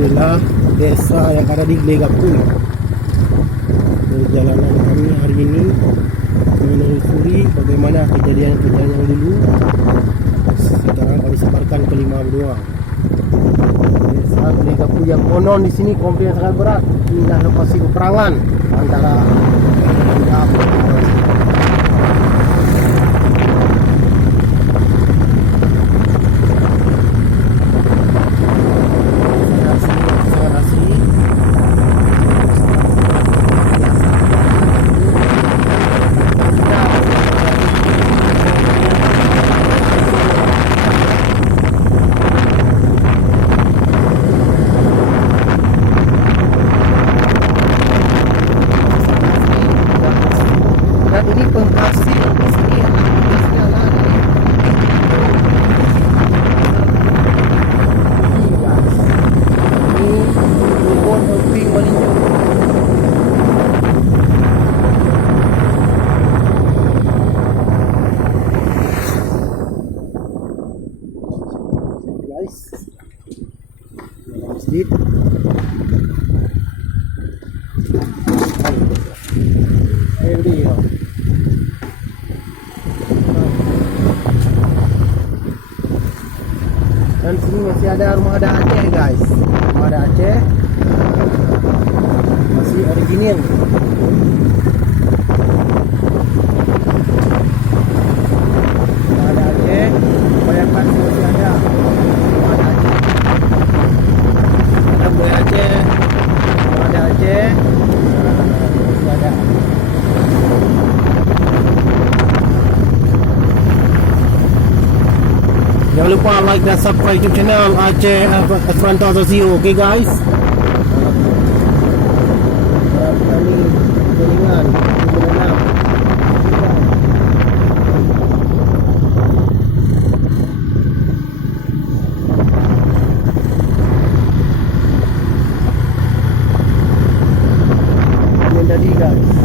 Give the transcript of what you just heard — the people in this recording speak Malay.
adalah desa yang ada di Glegapul. Perjalanan kami hari ini menelusuri bagaimana kejadian-kejadian yang dulu. Sekarang kami sebarkan ke 5 benua. Desa Glegapul yang konon di sini konflik yang sangat berat. Inilah lokasi peperangan antara Punjab dan ini penghasil di sini ini rumput emping melinjo. Guys, sedikit dia. Dan sini masih ada rumah adat Aceh, guys. Rumah adat Aceh masih original. Rumah adat Aceh, kebanyakan masih ada. Rumah adat Aceh. Ada buaya Aceh, rumah adat Aceh masih ada. Jangan lupa like dan subscribe YouTube channel Aceh Esperanto Asosio. Okay guys, kami jaringan menanam. Ini tadi guys.